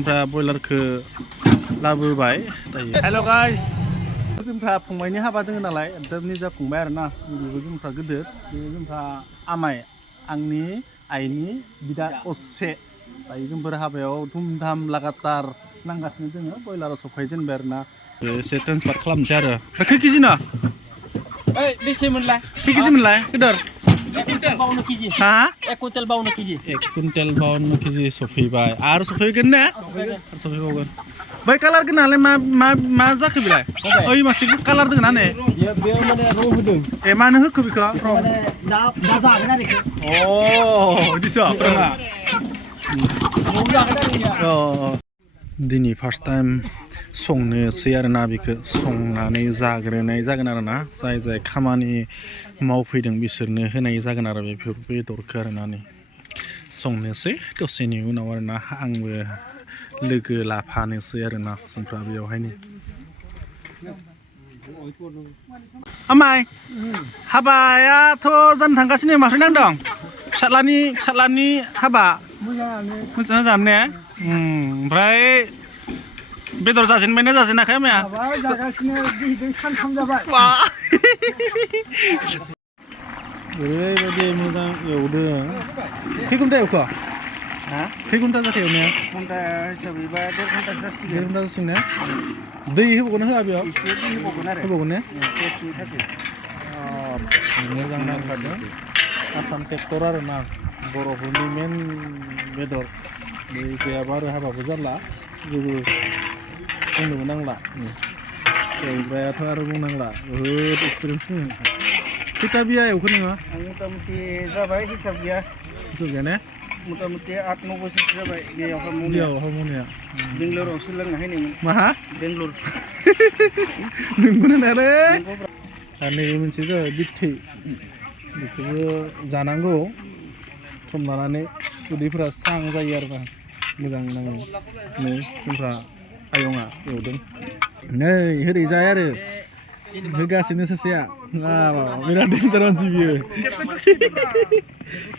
जोंफ्रा बयलारखौ लाबोबाय दायो। हेल' गाइस, जोंफ्रा फंबायनि हाबा दोङो नालाय एकदम निजा फंबाय आरो ना, बेबो जोंफ्रा गिदिर, बे जोंफ्रा आमाय आंनि आइनि बिदा असे। दायो जोंफोर हाबायाव धुमधाम लागातार नांगासिनो दोङो, बयलाराव सफायजेनबाय आरो ना। एसे ट्रेन्सफार खालामनोसै आरो खै केजि ना? बेसे मोनलाय? खै केजि मोनलाय गिदिर? 1 कुइन्टेल 52 केजि। हा? 1 कुइन्टेल 52 केजि। 1 कुइन्टेल 52 केजि सफैबाय आरो सफैगोन ने? सफैबावगोन। बै कालार गोनाङालाय मा जाखो बेलाय? ओइ मासे कालार दोङो ना ने? बेयाव माने रं होदों। ए मानो होखो बेखौ? माने दा जागोन आरो बेखौ। अ बिदिसो फोरोङा। रं जागोन आरो इया। दिनै फार्स्ट टाइम संनोसै आरोना, बेखौ संनानै जाग्रोनाय जागोन आरोना, जाय खामानि मावफैदों बिसोरनो होनाय जागोन आरो बेफोर बेदरखौ आरोना। नै संनोसै दसेनि उनाव आरोना, आंबो लोगो लाफानोसै आरोना जोंफ्रा बेयावहायनो। आमाय हाबायाथ' जानो थांगासिनो, माथो नांदों? फिसाज्लानि हाबा मोजाङानो ने? ओमफ्राय बेदर जाजेनबायना जाजेनाखै आमाया? जागासिनो सानथाम जाबाय। ओरैबायदि मोजां एवदों। खै घन्टा एवखो? खै घन्टा जाखो एवनाया? घन्टा हिसाबैबा 1.5 घन्टासो जासिगोन। 1.5 घन्टा जासिगोन ने? दै होबावगोन ना होआ बेयाव? एसे दै होबावगोन आरो। होबावगोन ने? टेस्टनि थाखाय। मोजां नांखादों। आसाम ट्रेक्टर आरोना, बर'फोरनि मेन बेदर। बे गैयाबा आरो हाबाबो जाला, जेबो बुंनोबो नांला। एवग्रायाथ' आरो बुंनांला, बहुद एक्सपिरियेन्स दङ। खैथा बिया एवखो नोङो? मथा मथि जाबाय, हिसाब गैया। हिसाब गैया ने? मथा मथि 8-9 बोसोरसो जाबाय बेयाव हारमनिया। बेंगलराव सोलोंना फैनायमोन। माहा? बेंगलर। नोंगौना नङालै? आरो नै मोनसे जाबाय बिथै, बेखौबो जानांगौ सम लानानै, उदैफोरा स्रां जायो आरोना, मोजां नाङो। नै जोंफ्रा आयंआ एवदों। नै ओरैजाय आरो होगासिनो सासेया, बिराद डेन्जार मानसि बियो।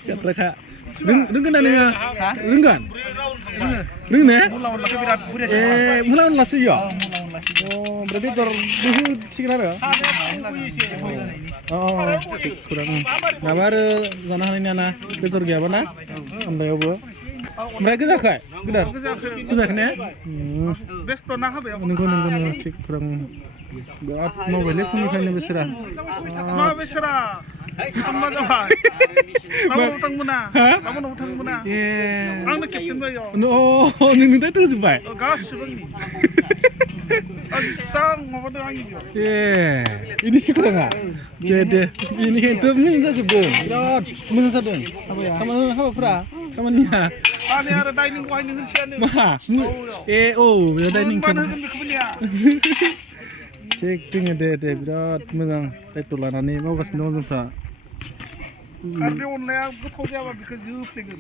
खाथ्राखा। रोंगोन ना नोङो? रोंगोन? रोङो ने? ए मुला अनलासो इयो? ओमफ्राय बेदरबो होसिगोन आरो? माबा आरो जानो हानाय नङाना बेदर गैयाबा ना अनलायावबो। ओमफ्राय गोजाखाय गोदार? गोजाखै ने? नंगौ थिग खौरां। बिराद मावबायलै फुंनिफ्रायनो बिसोरा। नोंनो दायथ' होजोब्बाय? बिदिसो खौराङा? दे बेनिखायनोथ' मोजां जाजोबदों, बिराद मोजां जादों हाबाफोरा, खामानिया। मा? ए औ बे डाइनिंखौ थिग दोङो दे बिराद मोजां दायथ' लानानै मावगासिनो दङ जोंफ्रा। बे अनलाया गोथाव जायाबा बेखौ जोफ्लेगोन।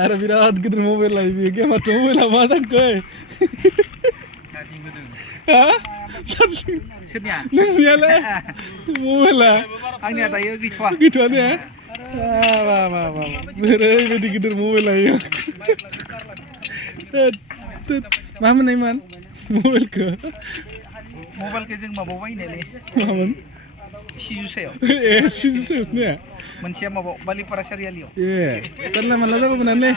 आरो बिराद गिदिर मबाइल लायो बेयो, गेमाथ' मबाइला मा जाखो? सोरनिया? नोंनियालाय मबाइला? आंनिया दायो गैथ'वा। गैथ'वा ने? ओरैबायदि गिदिर मबाइल लायो। मा मोननायमोन मबाइलखौ? जों माबाव बायनायलै। मामोन? सिजुसायाव। ए सिजुसायावसो ने? मोनसेया माबाव बालिपारा सारियालियाव। ए जानला मानला जाबायमोन ने?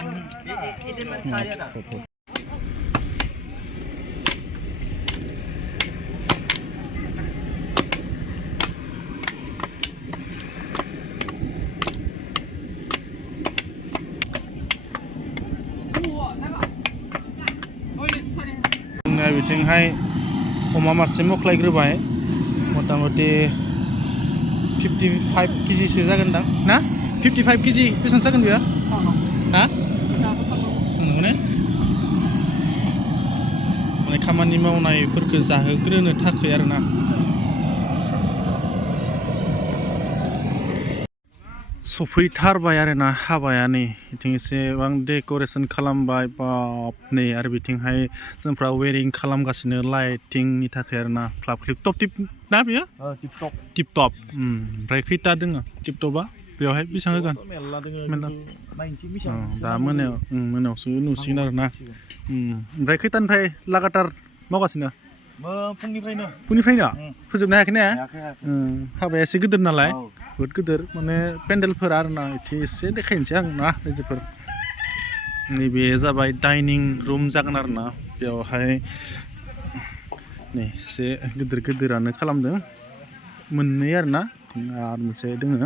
बिथिंहाय अमा मासे मख्लायग्रोबाय, मथा मथि 55 केजिसो जागोनदां ना? 55 केजि बेसेबां जागोन बेयो? हा? नंगौ ने? माने खामानि मावनायफोरखौ जाहोग्रोनो थाखाय आरोना। सफैथारबाय आरोना हाबाया। नै बिथिं एसेबां डेक'रेसन खालामबाय, बाब नै आरो बिथिंहाय जोंफ्रा वेरिं खालामगासिनो लाइटिंनि थाखाय आरोना, क्लाब क्लिप टप टिप ना बेयो? टिप टप। ओमफ्राय खैथा दोङो टिप टपा? बेवहाय बेसेबां होगोन मेरला दोङो मेरला। नायनोसै अ, बेसेबां दा मोनायावसो नुसिगोन आरो ना ओमफ्राय खैटानिफ्राय लागातार मावगासिनो फुंनिफ्रायनो फोजोबनो हायाखै ने हायाखै हाबाया एसे गिदिर नालाय औ। बुहुद गिदिर माने पेन्डेलफोर आरो ना एसे देखायनोसै आं ना रायजोफोर नैबे जाबाय डाइनिं रुम जागोन आरो ना बेवहाय नै एसे गिदिरानो खालामदों मोननै आरो ना आरो मोनसे दोङो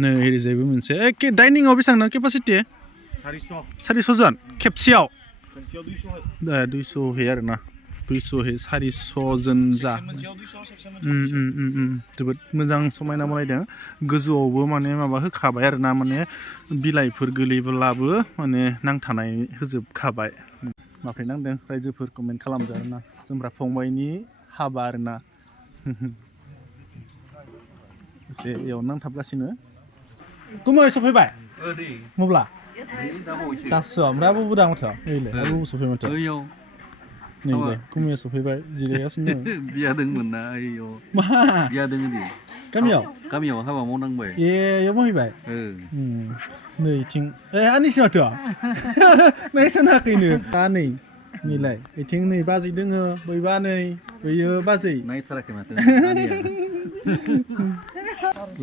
नै ओरैजायबो मोनसे एखे डाइनिंआव बेसेबां केपासिटि 400 जन खेबसेयाव खनसेयाव 200 200 होयो आरो ना 200 होयो 400 जन जा मोनसेयाव 200 सेक्सन मोनसेयाव जोबोद मोजां समायना बनायदों गोजौआवबो माने माबा होखाबाय आरो ना माने बिलाइफोर गोलैब्लाबो माने नांथानाय होजोबखाबाय माफ्राय नांदों रायजोफोर कमेन्ट खालामदों आरो ना जोंफ्रा फंबायनि हाबा आरो ना एसे इयाव नांथाबगासिनो गुमै सफैबाय मब्ला दासो ओमफ्राय आबो बुदा माथो ओइलाय आबो सफैबाय माथो नैलाय गुमैया सफैबाय जिरायगासिनो दङ बिया दोंमोन ना ओइयाव मा बिया दोङो दि गामियाव हाबा मावनांबाय ए इयाव मावहैबाय नैथिं आनिसो माथो नायसनाखैनो दा नै नैलाय इथिं नै बाजै दोङो बैबा नै बैयो बाजै नायथाराखै माथो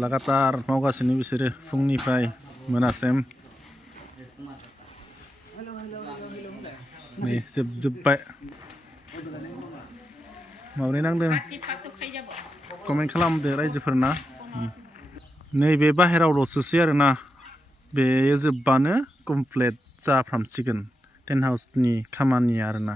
लागातार मावगासिनो बिसोरो फुंनिफ्राय मोनासिम नै जोबबाय माबोरै नांदों कमेन्ट खालामदो रायजोफोरना नैबे बाहेरावल'सोसै आरो ना बेयो जोब्बानो कमप्लिट जाफ्रामसिगोन टेन्ट हाउसनि खामानिया आरो ना